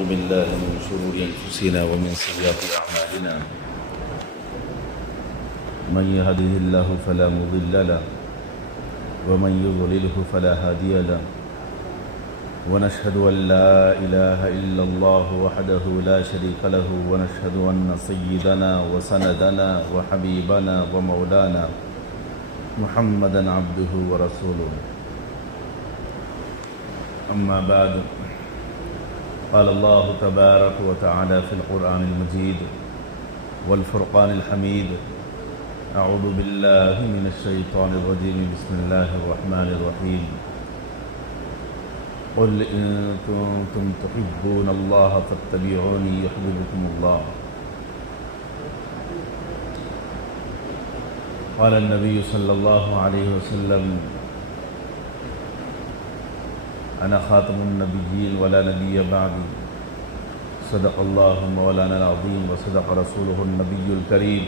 ونعوذ بالله من شرور أنفسنا ومن سيئات أعمالنا من يهده الله فلا مضل له ومن يضلله فلا هادي له ونشهد أن لا إله إلا الله وحده لا شريك له ونشهد أن سيدنا وسندنا وحبيبنا ومولانا محمدا عبده ورسوله أما بعد قال الله تبارك وتعالى في القرآن المجيد والفرقان الحميد أعوذ بالله من الشيطان الرجيم بسم الله الرحمن الرحيم قل إن كنتم تحبون الله فاتبعوني يحببكم الله قال النبي صلى الله عليه وسلم أنا خاتم النبيين ولا نبي بعدي صدق الله مولانا العظيم وصدق رسوله النبي الكريم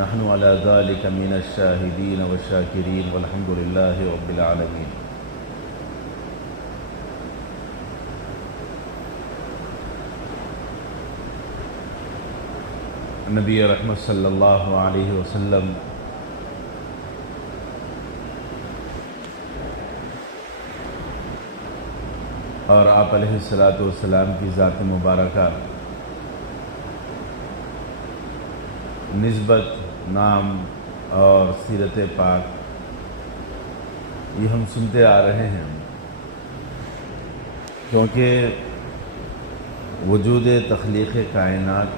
نحن على ذلك من الشاهدين والشاكرين والحمد لله رب العالمين نبی رحمت صلی اللہ علیہ وسلم اور آپ علیہ السلام کی ذات مبارکہ نسبت نام اور سیرت پاک یہ ہم سنتے آ رہے ہیں کیونکہ وجود تخلیق کائنات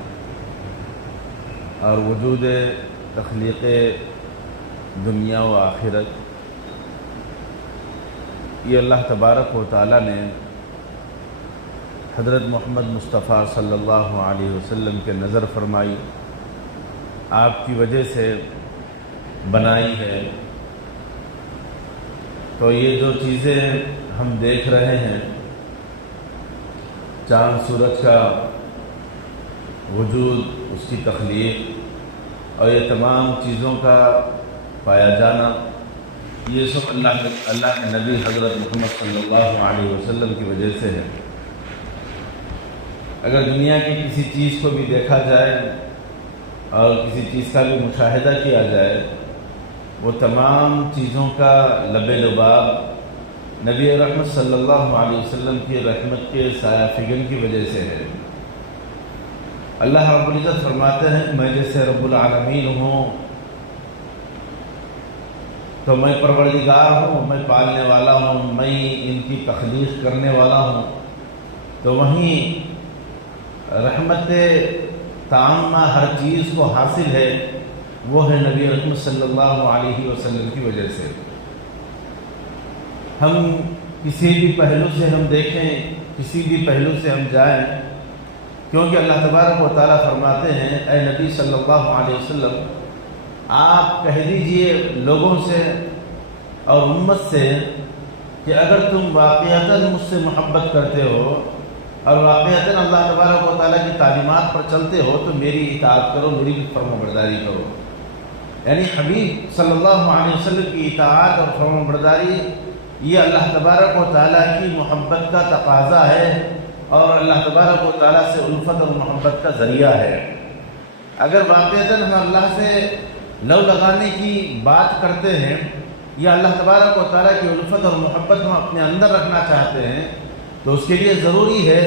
اور وجود تخلیق دنیا و آخرت یہ اللہ تبارک و تعالیٰ نے حضرت محمد مصطفیٰ صلی اللہ علیہ وسلم کے نظر فرمائی، آپ کی وجہ سے بنائی ہے۔ تو یہ جو چیزیں ہم دیکھ رہے ہیں، چاند سورج کا وجود، اس کی تخلیق اور یہ تمام چیزوں کا پایا جانا، یہ سب اللہ کے نبی حضرت محمد صلی اللہ علیہ وسلم کی وجہ سے ہے۔ اگر دنیا کی کسی چیز کو بھی دیکھا جائے اور کسی چیز کا بھی مشاہدہ کیا جائے، وہ تمام چیزوں کا لب لباب نبی رحمت صلی اللہ علیہ وسلم کی رحمت کے سایہ فگن کی وجہ سے ہے۔ اللہ رب العزت فرماتے ہیں میں جیسے رب العالمین ہوں تو میں پروردگار ہوں، میں پالنے والا ہوں، میں ان کی تخلیق کرنے والا ہوں، تو وہیں رحمت تامہ ہر چیز کو حاصل ہے، وہ ہے نبی رحمت صلی اللہ علیہ وسلم کی وجہ سے۔ ہم کسی بھی پہلو سے ہم دیکھیں، کسی بھی پہلو سے ہم جائیں، کیونکہ اللہ تبارک و تعالیٰ فرماتے ہیں اے نبی صلی اللہ علیہ وسلم آپ کہہ دیجئے لوگوں سے اور امت سے کہ اگر تم واقعتاً مجھ سے محبت کرتے ہو اور واقعتاً اللہ تبارک و تعالیٰ کی تعلیمات پر چلتے ہو تو میری اطاعت کرو، میری فرمانبرداری کرو۔ یعنی حبیب صلی اللہ علیہ وسلم کی اطاعت اور فرمانبرداری یہ اللہ تبارک و تعالیٰ کی محبت کا تقاضا ہے اور اللہ تبارک و تعالیٰ سے الفت اور محبت کا ذریعہ ہے۔ اگر واقعتاً ہم اللہ سے لو لگانے کی بات کرتے ہیں یا اللہ تبارک و تعالیٰ کی الفت اور محبت ہم اپنے اندر رکھنا چاہتے ہیں تو اس کے لیے ضروری ہے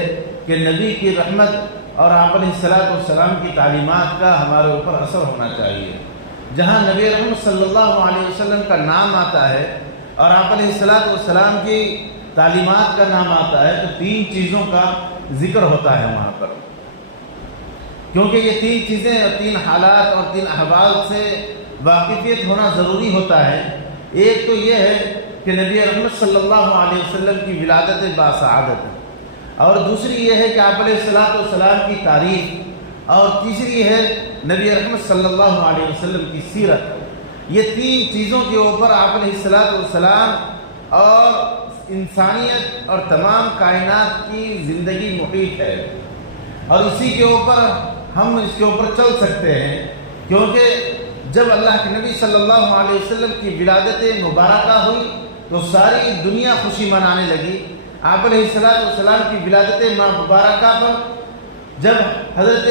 کہ نبی کی رحمت اور آپ علیہ السلام کی تعلیمات کا ہمارے اوپر اثر ہونا چاہیے۔ جہاں نبی رحمت صلی اللہ علیہ وسلم کا نام آتا ہے اور آپ علیہ السلام کی تعلیمات کا نام آتا ہے تو تین چیزوں کا ذکر ہوتا ہے وہاں پر، کیونکہ یہ تین چیزیں اور تین حالات اور تین احوال سے واقفیت ہونا ضروری ہوتا ہے۔ ایک تو یہ ہے کہ نبی رحمت صلی اللہ علیہ وسلم کی ولادت باسعادت، اور دوسری یہ ہے کہ آپ علیہ السلام کی تاریخ، اور تیسری ہے نبی رحمت صلی اللہ علیہ وسلم کی سیرت۔ یہ تین چیزوں کے اوپر آپ علیہ السلام اور انسانیت اور تمام کائنات کی زندگی محیط ہے، اور اسی کے اوپر ہم اس کے اوپر چل سکتے ہیں، کیونکہ جب اللہ کے نبی صلی اللہ علیہ وسلم کی ولادت مبارکہ ہوئی تو ساری دنیا خوشی منانے لگی، آپ علیہ السلام کی ولادت ماں مبارکہ پر جب حضرت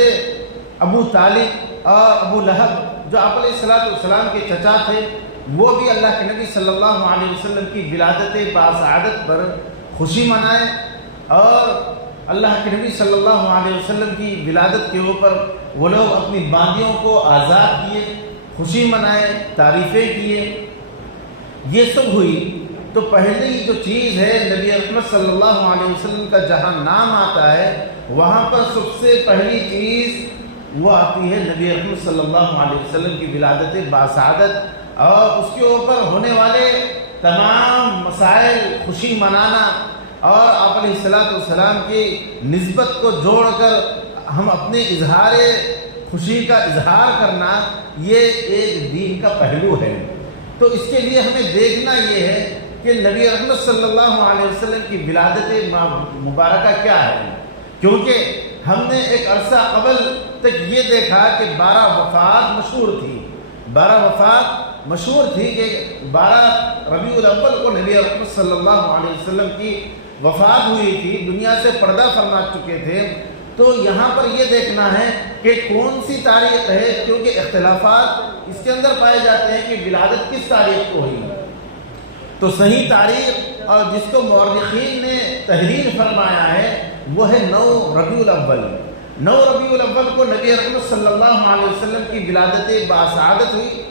ابو طالب اور ابو لہب جو آپ علیہ السلام کے چچا تھے وہ بھی اللہ کے نبی صلی اللہ علیہ وسلم کی ولادت باسعادت پر خوشی منائے، اور اللہ کے نبی صلی اللہ علیہ وسلم کی ولادت کے اوپر وہ لوگ اپنی باندیوں کو آزاد کیے، خوشی منائے، تعریفیں کیے۔ یہ سب ہوئی تو پہلی جو چیز ہے نبی اکرم صلی اللہ علیہ وسلم کا جہاں نام آتا ہے وہاں پر سب سے پہلی چیز وہ آتی ہے نبی اکرم صلی اللہ علیہ وسلم کی ولادت باسعادت اور اس کے اوپر ہونے والے تمام مسائل، خوشی منانا، اور آپ علیہ السلام کی نسبت کو جوڑ کر ہم اپنے اظہار خوشی کا اظہار کرنا، یہ ایک دین کا پہلو ہے۔ تو اس کے لیے ہمیں دیکھنا یہ ہے کہ نبی اکرم صلی اللہ علیہ وسلم کی ولادت مبارکہ کیا ہے، کیونکہ ہم نے ایک عرصہ قبل تک یہ دیکھا کہ 12 وفات مشہور تھی کہ 12 ربیع الاول کو نبی اکرم صلی اللہ علیہ وسلم کی وفات ہوئی تھی، دنیا سے پردہ فرما چکے تھے۔ تو یہاں پر یہ دیکھنا ہے کہ کون سی تاریخ ہے، کیونکہ اختلافات اس کے اندر پائے جاتے ہیں کہ ولادت کس تاریخ کو ہوئی۔ تو صحیح تاریخ اور جس کو مورخین نے تحریر فرمایا ہے وہ ہے 9 ربیع الاول۔ 9 ربیع الاول کو نبی اکرم صلی اللہ علیہ وسلم کی ولادت باسعادت ہوئی۔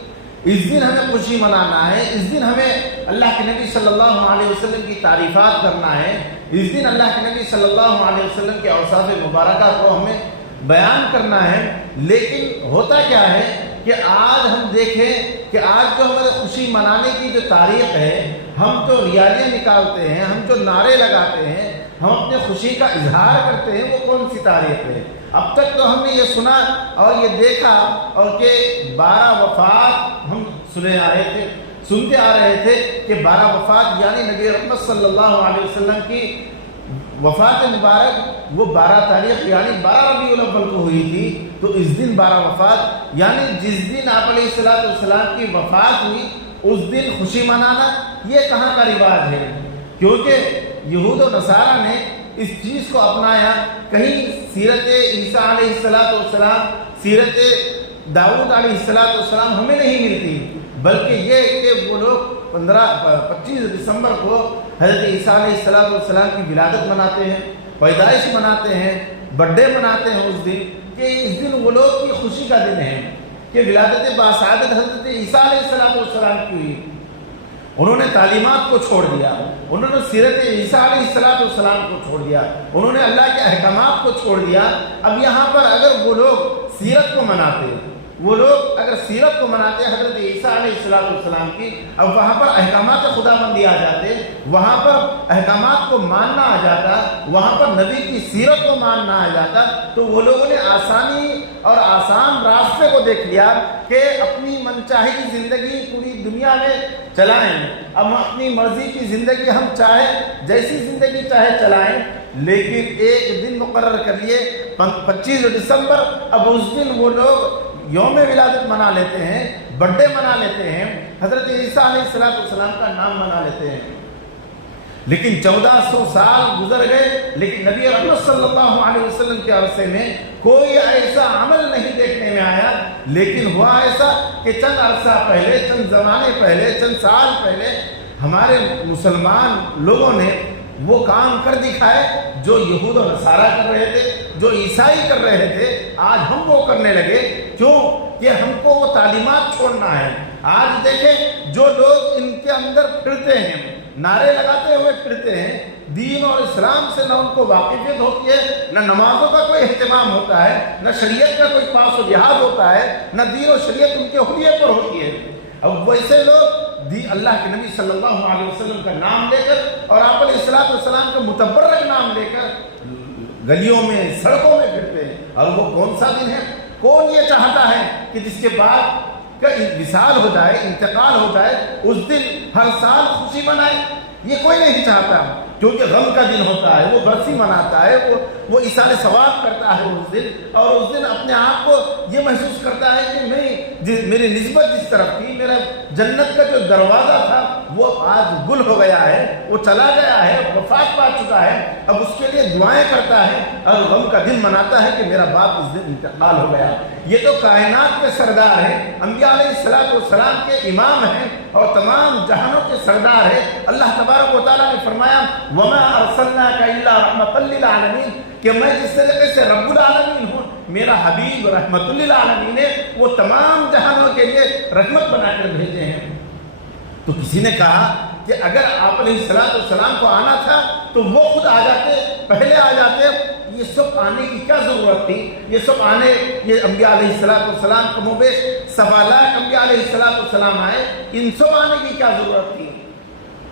اس دن ہمیں خوشی منانا ہے، اس دن ہمیں اللہ کے نبی صلی اللہ علیہ وسلم کی تعریفات کرنا ہے، اس دن اللہ کے نبی صلی اللہ علیہ وسلم کے اوصاف مبارکہ کو ہمیں بیان کرنا ہے۔ لیکن ہوتا کیا ہے کہ آج ہم دیکھیں کہ آج جو ہمارے خوشی منانے کی جو تاریخ ہے، ہم جو ریالیاں نکالتے ہیں، ہم جو نعرے لگاتے ہیں، ہم اپنے خوشی کا اظہار کرتے ہیں، وہ کون سی تاریخ ہے؟ اب تک تو ہم نے یہ سنا اور یہ دیکھا اور کہ 12 وفات ہم سنتے آ رہے تھے کہ 12 وفات یعنی نبی اکرم صلی اللہ علیہ وسلم کی وفات مبارک وہ 12 تاریخ یعنی 12 ربیع الاول کو ہوئی تھی۔ تو اس دن 12 وفات یعنی جس دن آپ علیہ السلام کی وفات ہوئی اس دن خوشی منانا، یہ کہاں کا رواج ہے؟ کیونکہ یہود و نصارہ نے اس چیز کو اپنایا، کہیں سیرت عیسیٰ علیہ السلام، سیرت داؤد علیہ السلام ہمیں نہیں ملتی، بلکہ یہ کہ وہ لوگ 25 دسمبر کو حضرت عیسیٰ علیہ السلام کی ولادت مناتے ہیں، پیدائش مناتے ہیں، برتھ ڈے مناتے ہیں اس دن، کہ اس دن وہ لوگ کی خوشی کا دن ہے کہ ولادت باسعادت حضرت عیسیٰ علیہ السلام کی ہوئی۔ انہوں نے تعلیمات کو چھوڑ دیا، انہوں نے سیرت عیسیٰ علیہ السلام کو چھوڑ دیا، انہوں نے اللہ کے احکامات کو چھوڑ دیا۔ اب یہاں پر اگر وہ لوگ سیرت کو مناتے، حضرت عیسیٰ علیہ السلام کی، اب وہاں پر احکامات خدا بندی آ جاتے، وہاں پر احکامات کو ماننا آ جاتا، وہاں پر نبی کی سیرت کو ماننا آ جاتا، تو وہ لوگوں نے آسانی اور آسان راستے کو دیکھ لیا کہ اپنی منچاہی زندگی پوری دنیا میں چلائیں، اب اپنی مرضی کی زندگی ہم جیسی زندگی چاہے چلائیں، لیکن ایک دن مقرر کر لیے 25 دسمبر، اب اس دن وہ لوگ یوم ولادت منا لیتے ہیں، برتھ ڈے منا لیتے ہیں، حضرت عیسیٰ علیہ السلام کا نام منا لیتے ہیں۔ لیکن 1400 سال گزر گئے، لیکن نبی اکرم صلی اللہ علیہ وسلم کے عرصے میں کوئی ایسا عمل نہیں دیکھنے میں آیا، لیکن ہوا ایسا کہ چند عرصہ پہلے، چند زمانے پہلے، چند سال پہلے ہمارے مسلمان لوگوں نے وہ کام کر دکھائے جو یہود و نصارہ کر رہے تھے، جو عیسائی کر رہے تھے، آج ہم وہ کرنے لگے۔ کیوں؟ کہ ہم کو وہ تعلیمات چھوڑنا ہے۔ آج دیکھیں جو لوگ ان کے اندر پھرتے ہیں، نعرے لگاتے ہوئے پھرتے ہیں، دین اور اسلام سے نہ ان کو واقفیت ہوتی ہے، نہ نمازوں کا کوئی اہتمام ہوتا ہے، نہ شریعت کا کوئی پاس و جہاد ہوتا ہے، نہ دین و شریعت ان کے حلیے پر ہوتی ہے۔ اب ویسے لوگ اللہ کے نبی صلی اللہ علیہ وسلم کا نام لے کر اور آپ علیہ السلام کا متبرک نام لے کر گلیوں میں، سڑکوں میں پھرتے ہیں۔ اور وہ کون سا دن ہے؟ کون یہ چاہتا ہے کہ جس کے بعد کا وصال ہو جائے، انتقال ہو جائے، اس دن ہر سال خوشی منائے؟ یہ کوئی نہیں چاہتا، کیونکہ غم کا دن ہوتا ہے، وہ برسی مناتا ہے، وہ وہ ایصال ثواب کرتا ہے اس دن، اور اس دن اپنے آپ کو یہ محسوس کرتا ہے کہ میری نسبت جس طرف تھی، میرا جنت کا جو دروازہ تھا وہ آج گل ہو گیا ہے، وہ چلا گیا ہے، وفات پا چکا ہے۔ اب اس کے لیے دعائیں کرتا ہے اور غم کا دن مناتا ہے کہ میرا باپ اس دن انتقال ہو گیا۔ یہ تو کائنات کے سردار ہیں، انبیاء علیہ السلام کے امام ہیں اور تمام جہانوں کے سردار ہیں۔ اللہ تبارک و تعالیٰ نے فرمایا وَمَا أَرْسَلْنَاكَ إِلَّا رَحْمَةً لِّلْعَالَمِينَ، کہ میں جس طریقے سے رب العالمین ہوں، میرا حبیب رحمت للعالمین ہے، وہ تمام جہانوں کے لیے رحمت بنا کر بھیجے ہیں۔ تو کسی نے کہا کہ اگر آپ علیہ السلام کو آنا تھا تو وہ خود آ جاتے، پہلے آ جاتے، یہ سب آنے کی کیا ضرورت تھی؟ یہ سب آنے، یہ انبیاء علیہ السلام کم و بیش 1.25 لاکھ انبیاء علیہ السلام آئے، ان سب آنے کی کیا ضرورت تھی؟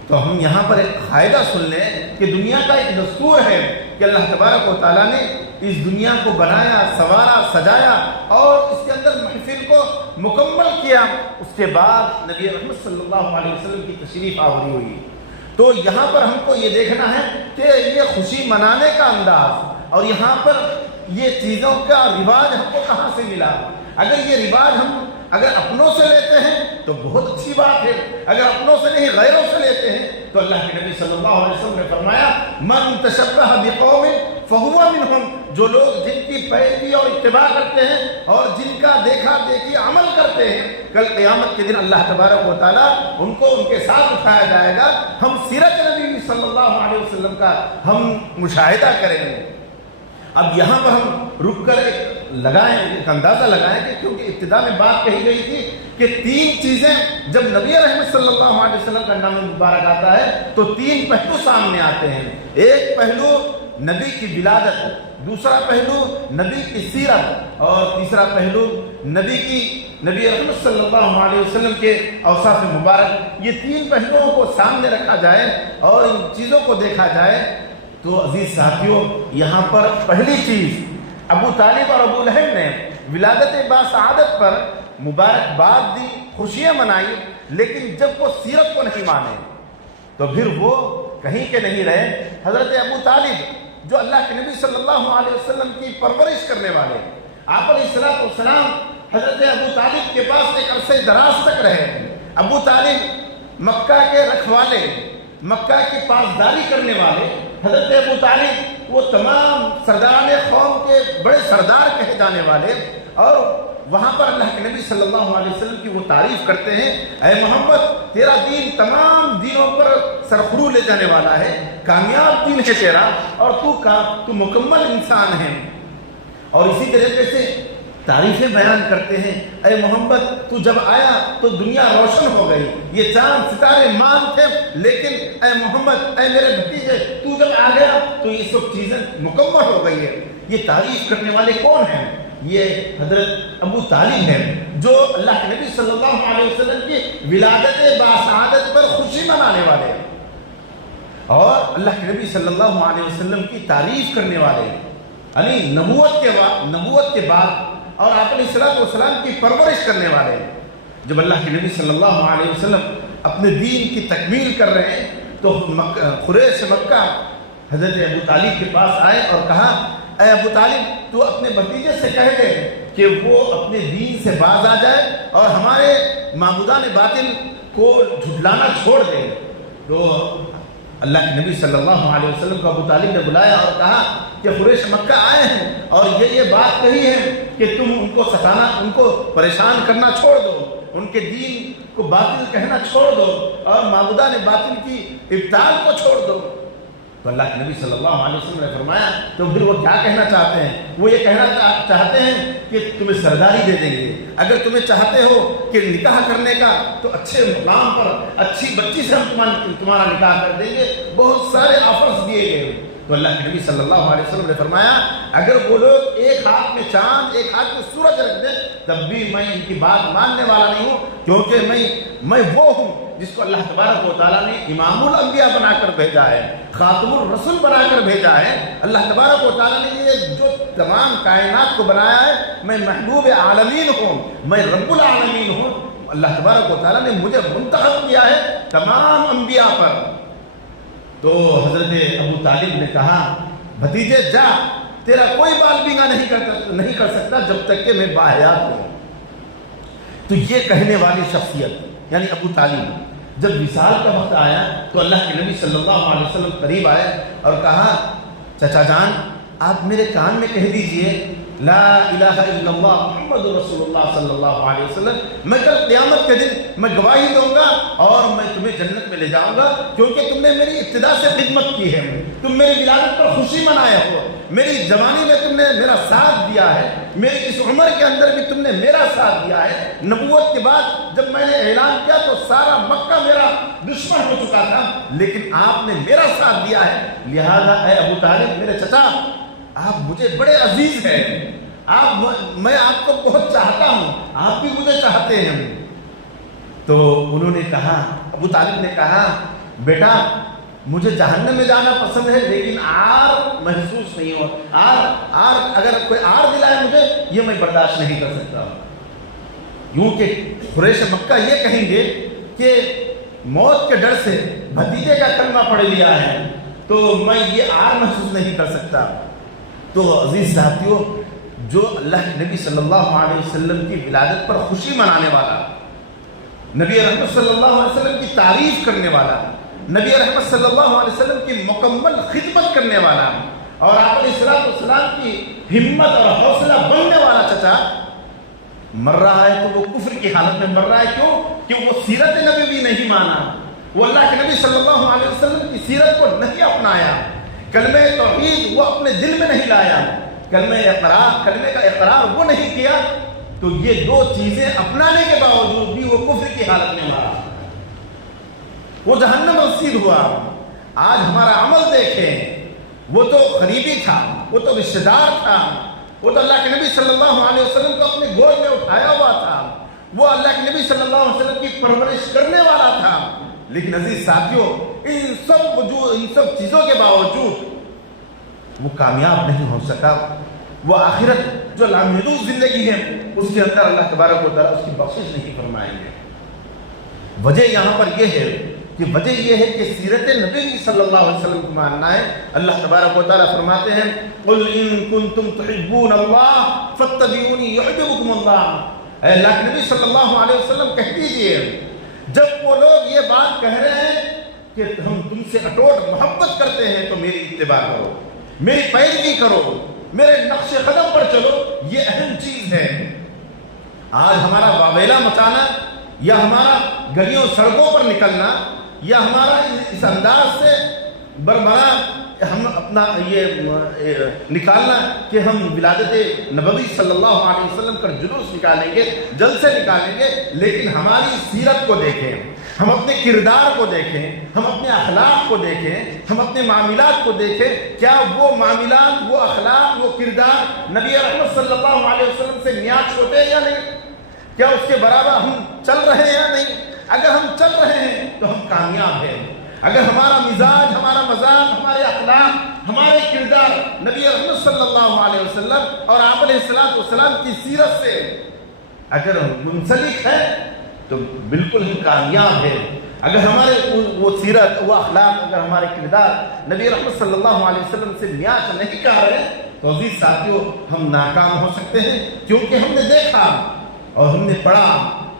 تو ہم یہاں پر ایک قاعدہ سن لیں کہ دنیا کا ایک دستور ہے کہ اللہ تبارک و تعالیٰ نے اس دنیا کو بنایا، سنوارا، سجایا اور اس کے اندر محفل کو مکمل کیا۔ اس کے بعد نبی محمد صلی اللہ علیہ وسلم کی تشریف آوری ہوئی۔ تو یہاں پر ہم کو یہ دیکھنا ہے کہ یہ خوشی منانے کا انداز اور یہاں پر یہ چیزوں کا رواج ہم کو کہاں سے ملا۔ اگر یہ رواج ہم اگر اپنوں سے لیتے ہیں تو بہت اچھی بات ہے، اگر اپنوں سے نہیں غیروں سے لیتے ہیں تو اللہ کے نبی صلی اللہ علیہ وسلم نے فرمایا من تشبہ بقوم فہو منہم، جو لوگ جن کی پیروی اور اتباع کرتے ہیں اور جن کا دیکھا دیکھی عمل کرتے ہیں، کل قیامت کے دن اللہ تبارک و تعالیٰ ان کو ان کے ساتھ اٹھایا جائے گا۔ ہم سیرت نبی صلی اللہ علیہ وسلم کا ہم مشاہدہ کریں گے۔ اب یہاں پر ہم رک کر ایک اندازہ لگائیں کہ کیونکہ ابتدا میں بات کہی گئی تھی کہ 3 چیزیں جب نبی رحمت صلی اللہ علیہ وسلم کا نام مبارک آتا ہے تو 3 پہلو سامنے آتے ہیں۔ ایک پہلو نبی کی ولادت، دوسرا پہلو نبی کی سیرت اور تیسرا پہلو نبی رحمت صلی اللہ علیہ وسلم کے اوصاف مبارک۔ یہ 3 پہلوؤں کو سامنے رکھا جائے اور ان چیزوں کو دیکھا جائے تو عزیز ساتھیوں، یہاں پر پہلی چیز ابو طالب اور ابو لہب نے ولادت باسعادت پر مبارکباد دی، خوشیاں منائی، لیکن جب وہ سیرت کو نہیں مانے تو پھر وہ کہیں کے نہیں رہے۔ حضرت ابو طالب جو اللہ کے نبی صلی اللہ علیہ وسلم کی پرورش کرنے والے، آپ علیہ السلام حضرت ابو طالب کے پاس ایک عرصے دراز تک رہے۔ ابو طالب مکہ کے رکھوالے، مکہ کی پاسداری کرنے والے، حضرت ابو طالب وہ تمام سرداران قوم کے بڑے سردار کہے جانے والے، اور وہاں پر اللہ کے نبی صلی اللہ علیہ وسلم کی وہ تعریف کرتے ہیں، اے محمد تیرا دین تمام دینوں پر سرخرو لے جانے والا ہے، کامیاب دین ہے تیرا، اور تو مکمل انسان ہے۔ اور اسی طریقے سے تعریفیں بیان کرتے ہیں، اے محمد تو جب آیا تو دنیا روشن ہو گئی، یہ چاند ستارے مان تھے، لیکن اے محمد، اے میرے بھتیجے، تو جب آ گیا تو یہ سب چیزیں مکمل ہو گئی ہے۔ یہ تعریف کرنے والے کون ہیں؟ یہ حضرت ابو طالب ہیں جو اللہ کے نبی صلی اللہ علیہ وسلم کی ولادت باسعادت پر خوشی منانے والے ہیں اور اللہ کے نبی صلی اللہ علیہ وسلم کی تعریف کرنے والے ہیں، یعنی نبوت کے بعد اور آپ علیہ السلام کی پرورش کرنے والے ہیں۔ جب اللہ کے نبی صلی اللہ علیہ وسلم اپنے دین کی تکمیل کر رہے ہیں تو قریش مکہ حضرت ابو طالب کے پاس آئے اور کہا، اے ابو طالب تو اپنے بھتیجے سے کہہ دے کہ وہ اپنے دین سے باز آ جائے اور ہمارے معبودان باطل کو جھٹلانا چھوڑ دے۔ تو اللہ کے نبی صلی اللہ علیہ وسلم کو ابو طالب نے بلایا اور کہا کہ قریش مکہ آئے ہیں اور یہ بات کہی ہے کہ تم ان کو ستانا، ان کو پریشان کرنا چھوڑ دو، ان کے دین کو باطل کہنا چھوڑ دو اور معبودان باطل کی ابطال کو چھوڑ دو۔ تو اللہ کے نبی صلی اللہ علیہ وسلم نے فرمایا تو پھر وہ کیا کہنا چاہتے ہیں؟ وہ یہ کہنا چاہتے ہیں کہ تمہیں سرداری دے دیں گے، اگر تمہیں چاہتے ہو کہ نکاح کرنے کا تو اچھے مقام پر اچھی بچی سے ہم تمہارا نکاح کر دیں گے، بہت سارے آفرز دیے گئے۔ تو اللہ کے نبی صلی اللہ علیہ وسلم نے فرمایا اگر وہ لوگ ایک ہاتھ میں چاند ایک ہاتھ میں سورج رکھ دیں تب بھی میں ان کی بات ماننے والا نہیں ہوں، کیونکہ میں وہ ہوں جس کو اللہ تبارک و تعالیٰ نے امام الانبیاء بنا کر بھیجا ہے، خاتم الرسل بنا کر بھیجا ہے۔ اللہ تبارک و تعالیٰ نے یہ جو تمام کائنات کو بنایا ہے، میں محبوب عالمین ہوں، میں رب العالمین ہوں۔ اللہ تبارک و تعالیٰ نے مجھے منتخب کیا ہے تمام انبیاء پر۔ تو حضرت ابو طالب نے کہا، بھتیجے جا تیرا کوئی بال بینگا نہیں کر سکتا جب تک کہ میں باحیات ہوں۔ تو یہ کہنے والی شخصیت یعنی ابو طالب، جب وصال کا وقت آیا تو اللہ کے نبی صلی اللہ علیہ وسلم قریب آئے اور کہا چچا جان آپ میرے کان میں کہہ دیجئے لا الہ الا اللہ محمد رسول اللہ صلی اللہ علیہ وسلم، میں کل قیامت کے دن میں گواہی دوں گا اور میں تمہیں جنت میں لے جاؤں گا، کیونکہ تم نے میری ابتدا سے خدمت کی ہے، تم میری ولادت پر خوشی منائے ہو، میری جوانی میں تم نے میرا ساتھ دیا ہے، میری اس عمر کے اندر بھی تم نے میرا ساتھ دیا ہے۔ نبوت کے بعد جب میں نے اعلان کیا تو سارا مکہ میرا دشمن ہو چکا تھا، لیکن آپ نے میرا ساتھ دیا ہے، لہذا اے ابو طالب میرے چچا آپ مجھے بڑے عزیز ہیں، میں آپ کو بہت چاہتا ہوں، آپ بھی مجھے چاہتے ہیں۔ تو انہوں نے کہا، ابو طالب نے کہا بیٹا مجھے جہنم میں جانا پسند ہے لیکن آر محسوس نہیں ہو، آر اگر کوئی آر دلائے مجھے یہ میں برداشت نہیں کر سکتا ہوں۔ یوں کہ قریش مکہ یہ کہیں گے کہ موت کے ڈر سے بھتیجے کا کلمہ پڑھ لیا ہے تو میں یہ آر محسوس نہیں کر سکتا۔ تو عزیز ساتھیوں، جو اللہ کے نبی صلی اللہ علیہ وسلم کی ولادت پر خوشی منانے والا، نبی رحمت صلی اللہ علیہ وسلم کی تعریف کرنے والا، نبی رحمت صلی اللہ علیہ وسلم کی مکمل خدمت کرنے والا اور آپ علیہ السلام کی ہمت اور حوصلہ بننے والا چچا مر رہا ہے تو وہ کفر کی حالت میں مر رہا ہے۔ کیوں؟ کہ وہ سیرت نبی بھی نہیں مانا، وہ اللہ کے نبی صلی اللہ علیہ وسلم کی سیرت کو نہیں اپنایا، کلمہ توحید وہ اپنے دل میں نہیں لایا، کلمہ کا اقرار وہ نہیں کیا، تو یہ دو چیزیں اپنانے کے باوجود بھی وہ کفر کی حالت میں مرا، وہ جہنم رسید ہوا۔ آج ہمارا عمل دیکھیں، وہ تو قریبی تھا، وہ تو رشتہ دار تھا، وہ تو اللہ کے نبی صلی اللہ علیہ وسلم کو اپنے گود میں اٹھایا ہوا تھا، وہ اللہ کے نبی صلی اللہ علیہ وسلم کی پرورش کرنے والا تھا، لیکن عزیز ساتھیوں ان سب چیزوں کے باوجود وہ کامیاب نہیں ہو سکا۔ وہ آخرت جو لامحدود زندگی ہے اس کے اندر اللہ تبارک و تعالیٰ اس کی بخشش نہیں فرمائیں گے۔ وجہ یہاں پر یہ ہے کہ وجہ یہ ہے کہ سیرت نبی صلی اللہ علیہ وسلم کو ماننا ہے۔ اللہ تبارک و تعالیٰ فرماتے ہیں قُلْ إِن كُنْتُمْ تُحِبُّونَ اللَّهَ فَاتَّبِعُونِي يُحْبِبْكُمُ اللَّهُ۔ اے اللہ کے نبی صلی اللہ علیہ وسلم کہہ دیجئے جب وہ لوگ یہ بات کہہ رہے ہیں کہ ہم تم سے اٹوٹ محبت کرتے ہیں تو میری اتباع کرو، میری پیروی کرو، میرے نقش قدم پر چلو، یہ اہم چیز ہے۔ آج ہمارا واویلا مچانا یا ہمارا گلیوں سڑکوں پر نکلنا یا ہمارا اس انداز سے برمرا ہم اپنا یہ نکالنا کہ ہم ولادت نبوی صلی اللہ علیہ وسلم کا جلوس نکالیں گے، جلسے نکالیں گے، لیکن ہماری سیرت کو دیکھیں، ہم اپنے کردار کو دیکھیں، ہم اپنے اخلاق کو دیکھیں، ہم اپنے معاملات کو دیکھیں، کیا وہ معاملات، وہ اخلاق، وہ کردار نبی رحمت صلی اللہ علیہ وسلم سے میاچ ہوتے ہیں یا نہیں؟ کیا اس کے برابر ہم چل رہے ہیں یا نہیں؟ اگر ہم چل رہے ہیں تو ہم کامیاب ہیں۔ اگر ہمارا مزاج، ہمارا مزاج، ہمارے اخلاق، ہمارے کردار نبی رحمت صلی اللہ علیہ وسلم اور آپ علیہ السلام کی سیرت سے اگر منسلک ہے تو بالکل ہم کامیاب ہیں۔ اگر ہمارے وہ سیرت، وہ اخلاق، اگر ہمارے کردار نبی رحمت صلی اللہ علیہ وسلم سے میاچ نہیں کر رہے تو عزیز ساتھیوں ہم ناکام ہو سکتے ہیں، کیونکہ ہم نے دیکھا اور ہم نے پڑھا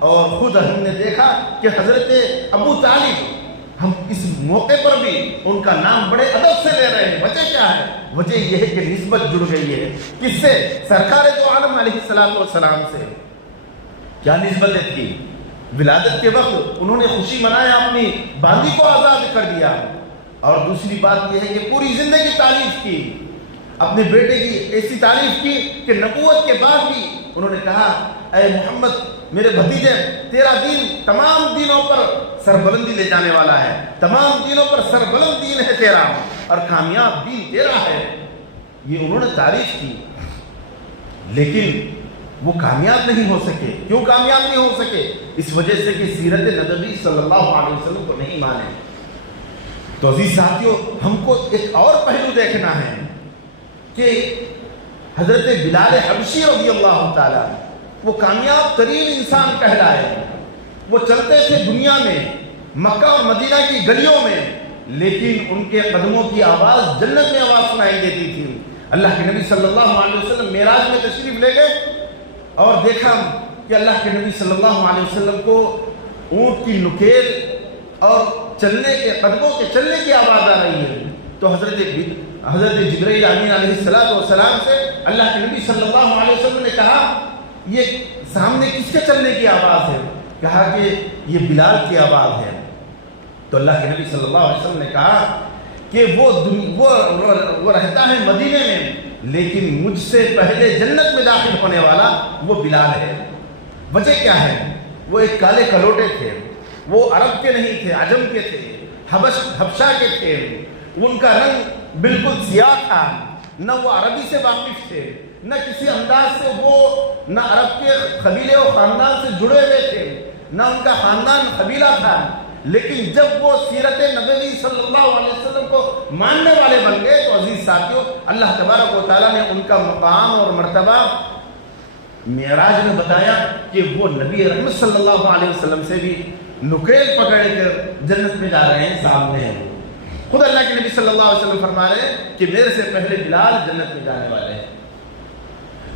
اور خود ہم نے دیکھا کہ حضرت ابو طالب، ہم اس موقع پر بھی ان کا نام بڑے ادب سے لے رہے ہیں۔ وجہ کیا ہے؟ وجہ یہ ہے کہ نسبت جڑ گئی ہے، کس سے؟ سرکار دو عالم علیہ السلام سے۔ کیا نسبت تھی؟ ولادت کے وقت انہوں نے خوشی منایا، اپنی باندی کو آزاد کر دیا، اور دوسری بات یہ ہے کہ پوری زندگی تعریف کی، اپنے بیٹے کی ایسی تعریف کی کہ نبوت کے بعد بھی انہوں نے کہا اے محمد میرے بھتیجے، تیرا دین تمام دینوں پر سربلندی لے جانے والا ہے، تمام دینوں پر سربلند دین ہے تیرا اور کامیاب دین تیرا ہے، یہ انہوں نے تعریف کی، لیکن وہ کامیاب نہیں ہو سکے۔ کیوں کامیاب نہیں ہو سکے؟ اس وجہ سے کہ سیرت نبوی صلی اللہ علیہ وسلم کو نہیں مانے۔ تو عزیز ساتھیوں ہم کو ایک اور پہلو دیکھنا ہے کہ حضرت بلال حبشی رضی اللہ تعالیٰ وہ کامیاب ترین انسان کہلائے، وہ چلتے تھے دنیا میں، مکہ اور مدینہ کی گلیوں میں، لیکن ان کے قدموں کی آواز جنت میں آواز سنائی دیتی تھی۔ اللہ کے نبی صلی اللہ علیہ وسلم معراج میں تشریف لے گئے اور دیکھا کہ اللہ کے نبی صلی اللہ علیہ وسلم کو اونٹ کی نکیل اور چلنے کے قدموں کے چلنے کی آواز آ رہی ہے. تو حضرت جبرائیل امین علیہ السلام سے اللہ کے نبی صلی اللہ علیہ وسلم نے کہا یہ سامنے کس کے چلنے کی آواز ہے؟ کہا کہ یہ بلال کی آواز ہے. تو اللہ کے نبی صلی اللہ علیہ وسلم نے کہا کہ وہ رہتا ہے مدینے میں، لیکن مجھ سے پہلے جنت میں داخل ہونے والا وہ بلال ہے. وجہ کیا ہے؟ وہ ایک کالے کلوٹے تھے، وہ عرب کے نہیں تھے، عجم کے تھے، حبشہ کے تھے. ان کا رنگ بالکل سیاہ تھا، نہ وہ عربی سے واقف تھے، نہ کسی انداز سے وہ نہ عرب کے قبیلے و خاندان سے جڑے ہوئے تھے، نہ ان کا خاندان قبیلہ تھا. لیکن جب وہ سیرت نبوی صلی اللہ علیہ وسلم کو ماننے والے بن گئے تو عزیز ساتھیوں، اللہ تبارک و تعالیٰ نے ان کا مقام اور مرتبہ معراج میں بتایا کہ وہ نبی رحمت صلی اللہ علیہ وسلم سے بھی نکیل پکڑ کر جنت میں جا رہے ہیں، سامنے ہیں. خود اللہ کے نبی صلی اللہ علیہ وسلم فرما رہے ہیں کہ میرے سے پہلے بلال جنت میں جانے والے ہیں.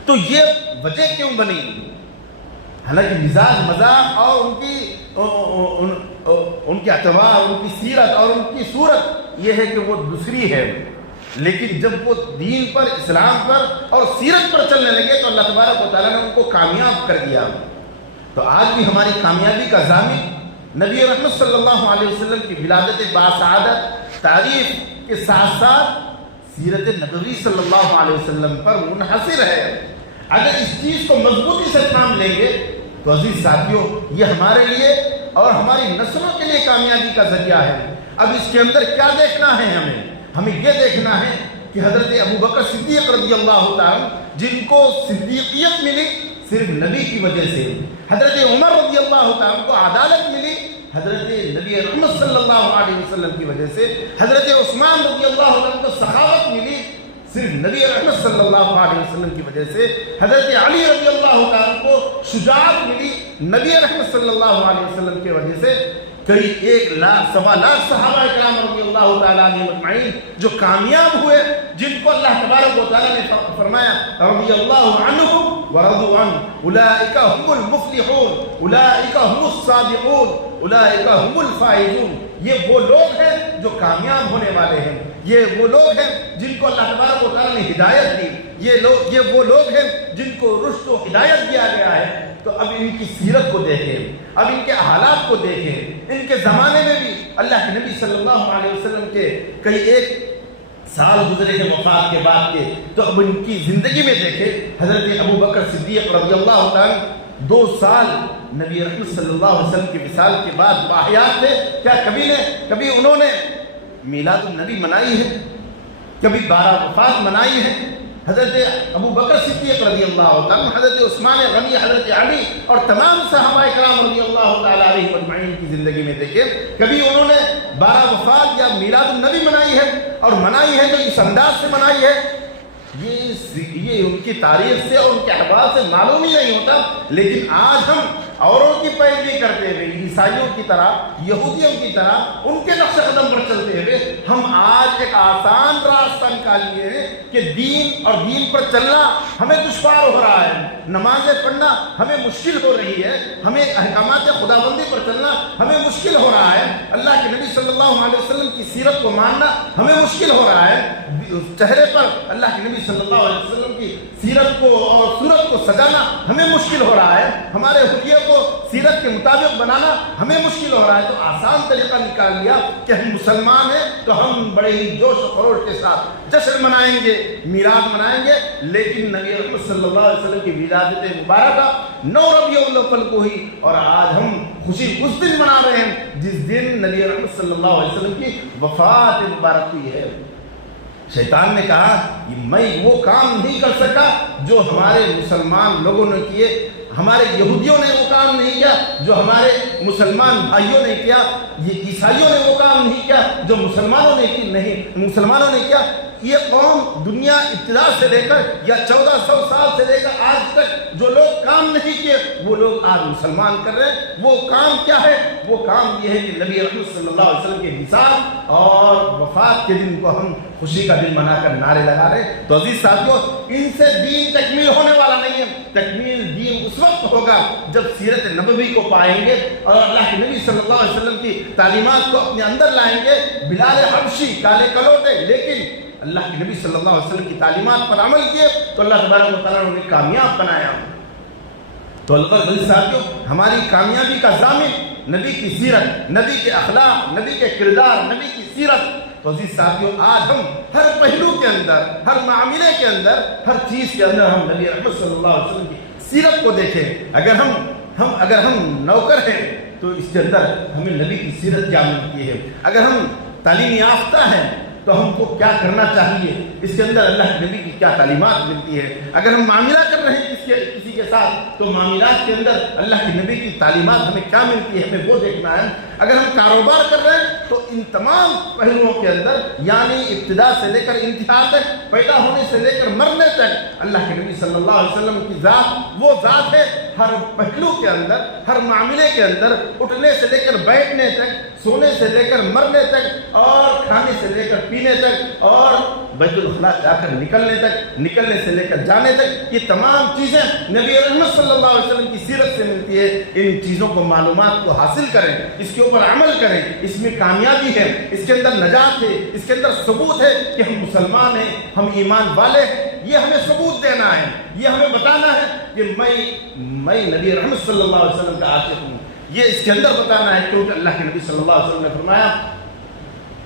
تو یہ وجہ کیوں بنی؟ حالانکہ مزاج مذاق اور ان کے اعتبار، ان کی سیرت اور ان کی صورت یہ ہے کہ وہ دوسری ہے. لیکن جب وہ دین پر، اسلام پر اور سیرت پر چلنے لگے تو اللہ تبارک و تعالیٰ نے ان کو کامیاب کر دیا. تو آج بھی ہماری کامیابی کا ضامن نبی رحمت صلی اللہ علیہ وسلم کی ولادت باسعادت تعریف کے ساتھ ساتھ سیرت نبوی صلی اللہ علیہ وسلم پر منحصر ہے. اگر اس چیز کو مضبوطی سے تھام لیں گے تو عزیز ساتھیوں یہ ہمارے لیے اور ہماری نسلوں کے لیے کامیابی کا ذریعہ ہے. اب اس کے اندر کیا دیکھنا ہے؟ ہمیں یہ دیکھنا ہے کہ حضرت ابو بکر صدیق رضی اللہ تعالیٰ جن کو صدیقیت ملی صرف نبی کی وجہ سے، حضرت عمر رضی اللہ تعالیٰ کو عدالت ملی حضرت نبی رحمت صلی اللہ علیہ وسلم کی وجہ سے، حضرت عثمان رضی اللہ عنہ کو سخاوت ملی صرف نبی رحمت صلی اللہ علیہ وسلم کی وجہ سے، حضرت علی رضی اللہ عنہ کو شجاعت ملی نبی رحمت صلی اللہ علیہ وسلم کی وجہ سے. کئی 1 لاکھ سوا لاکھ صحابہ کرام رضی اللہ تعالیٰ عنہ مجمعین جو کامیاب ہوئے، جن کو اللہ تبارک و تعالیٰ نے فرمایا رضی اللہ عنہم ورضوا عنہ اولئک هم المفلحون اولئک هم الصادقون اولئک هم الفائزون. یہ وہ لوگ ہیں جو کامیاب ہونے والے ہیں، یہ وہ لوگ ہیں جن کو اللہ تبارک و تعالیٰ نے ہدایت دی، یہ وہ لوگ ہیں جن کو رشد و ہدایت دیا گیا ہے. تو اب ان کی سیرت کو دیکھیں، اب ان کے حالات کو دیکھیں. ان کے زمانے میں بھی اللہ کے نبی صلی اللہ علیہ وسلم کے کئی 1 سال گزرے ہیں وفات کے بعد کے، تو اب ان کی زندگی میں دیکھیں. حضرت ابو بکر صدیق رضی اللہ تعالیٰ 2 سال نبی رحمت صلی اللہ علیہ وسلم کے وصال کے بعد باحیات تھے. کیا کبھی انہوں نے میلاد النبی منائی ہے؟ کبھی 12 وفات منائی ہے؟ حضرت ابو بکر صدیق رضی اللہ تعالیٰ، حضرت عثمان غنی، حضرت علی اور تمام صحابہ کرام رضی اللہ تعالیٰ علیہ مجمعین کی زندگی میں دیکھیں کبھی انہوں نے 12 وفات یا میلاد النبی منائی ہے، اور منائی ہے تو اس انداز سے منائی ہے. یہ ان کی تاریخ سے اور ان کے احوال سے معلوم ہی نہیں ہوتا. لیکن آج ہم اوروں کی پیروی کرتے ہوئے، عیسائیوں کی طرح، یہودیوں کی طرح ان کے نقش قدم پر چلتے ہوئے ہم آج ایک آسان راستہ نکال لیے ہیں کہ دین اور دین پر چلنا ہمیں دشوار ہو رہا ہے، نمازیں پڑھنا ہمیں مشکل ہو رہی ہے، ہمیں احکامات خداوندی پر چلنا ہمیں مشکل ہو رہا ہے، اللہ کے نبی صلی اللہ علیہ وسلم کی سیرت کو ماننا ہمیں مشکل ہو رہا ہے، چہرے پر اللہ کے نبی صلی اللہ علیہ وسلم کی سیرت کو اور صورت کو سجانا ہمیں مشکل ہو رہا ہے، ہمارے حلیے کو سیرت کے مطابق بنانا ہمیں مشکل ہو رہا ہے. تو آسان طریقہ نکال لیا کہ ہم مسلمان ہیں تو ہم بڑے ہی جوش و خروش کے ساتھ جشن منائیں گے، میلاد منائیں گے. لیکن نبی رحمت صلی اللہ علیہ وسلم کی ولادت مبارکہ 9 ربیع الاول کو ہوئی، اور آج ہم خوشی اس دن منا رہے ہیں جس دن نبی رحمت صلی اللہ علیہ وسلم کی وفات مبارک ہوئی ہے. شیطان نے کہا میں وہ کام نہیں کر سکا جو ہمارے مسلمان لوگوں نے کیے. ہمارے یہودیوں نے وہ کام نہیں کیا جو ہمارے مسلمان بھائیوں نے کیا، یہ عیسائیوں نے وہ کام نہیں کیا جو مسلمانوں نے کی نہیں، مسلمانوں نے کیا۔ یہ قوم دنیا ابتدا سے لے کر یا 1400 سال سے لے کر آج تک جو لوگ کام نہیں کیے وہ لوگ آج مسلمان کر رہے ہیں۔ وہ کام کیا ہے؟ وہ کام یہ ہے کہ نبی رحمت صلی اللہ علیہ وسلم کے وصال اور وفات کے دن کو ہم خوشی کا دن منا کر نعرے لگا رہے ہیں۔ تو عزیز ساتھیوں، ان سے دین تکمیل ہونے والا نہیں ہے۔ تکمیل دین اس وقت ہوگا جب سیرت نبوی کو پائیں گے اور اللہ کے نبی صلی اللہ علیہ وسلم کی تعلیمات کو اپنے اندر لائیں گے۔ بلال حبشی کالے کلوٹے لیکن اللہ کے نبی صلی اللہ علیہ وسلم کی تعلیمات پر عمل کیے تو اللہ تبارک و تعالیٰ نے انہیں کامیاب بنایا۔ تو الغرض ساتھیوں، ہماری کامیابی کا ضامن نبی کی سیرت، نبی کے اخلاق، نبی کے کردار، نبی کی سیرت۔ تو عزیز ساتھیوں، آج ہم ہر پہلو کے اندر، ہر معاملے کے اندر، ہر چیز کے اندر ہم نبی رحمت صلی اللہ علیہ وسلم کی سیرت کو دیکھیں۔ اگر ہم نوکر ہیں تو اس کے اندر ہمیں نبی کی سیرت کیا ملتی ہے۔ اگر ہم تعلیم یافتہ ہیں تو ہم کو کیا کرنا چاہیے، اس کے اندر اللہ کے نبی کی کیا تعلیمات ملتی ہے۔ اگر ہم معاملہ کر رہے ہیں کسی کے ساتھ تو معاملات کے اندر اللہ کے نبی کی تعلیمات ہمیں کیا ملتی ہے، ہمیں وہ دیکھنا ہے۔ اگر ہم کاروبار کر رہے ہیں تو ان تمام پہلوؤں کے اندر، یعنی ابتدا سے لے کر انتہا تک، پیدا ہونے سے لے کر مرنے تک، اللہ کے نبی صلی اللہ علیہ وسلم کی ذات وہ ذات ہے۔ ہر پہلو کے اندر، ہر معاملے کے اندر، اٹھنے سے لے کر بیٹھنے تک، سونے سے لے کر مرنے تک، اور کھانے سے لے کر پینے تک، اور بیت الخلاء جا کر نکلنے تک، نکلنے سے لے کر جانے تک، یہ تمام چیزیں نبی رحمت صلی اللہ علیہ وسلم کی سیرت سے ملتی ہے۔ ان چیزوں کو، معلومات کو حاصل کریں، اس کے اوپر عمل کریں، اس میں کامیابی ہے، اس کے اندر نجات ہے، اس کے اندر ثبوت ہے کہ ہم مسلمان ہیں، ہم ایمان والے ہیں۔ یہ ہمیں ثبوت دینا ہے، یہ ہمیں بتانا ہے کہ میں نبی رحمت صلی اللہ علیہ وسلم کا عاشق ہوں۔ یہ اس کے اندر بتانا ہے، کیونکہ اللہ کے نبی صلی اللہ علیہ وسلم نے فرمایا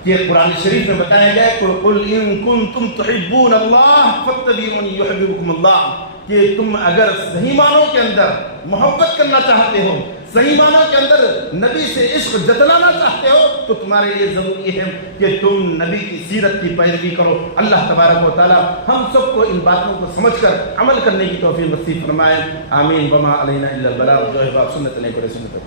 کہ قرآن شریف میں بتایا گیا ہے کہ قُلْ إِن كُنتُمْ تُحِبُّونَ اللَّهَ فَاتَّبِعُونِي يُحْبِبْكُمُ اللَّهُ، کہ تم اگر صحیح معنوں کے اندر محبت کرنا چاہتے ہو، صحیح معنوں کے اندر نبی سے عشق جتلانا چاہتے ہو، تو تمہارے لیے ضروری ہے کہ تم نبی کی سیرت کی پیروی کرو۔ اللہ تبارک و تعالی ہم سب کو ان باتوں کو سمجھ کر عمل کرنے کی توفیق نصیب فرمائے۔ آمین۔ وما علینا الا البلاغ، جو ہے باب سنت علیہ کو سنت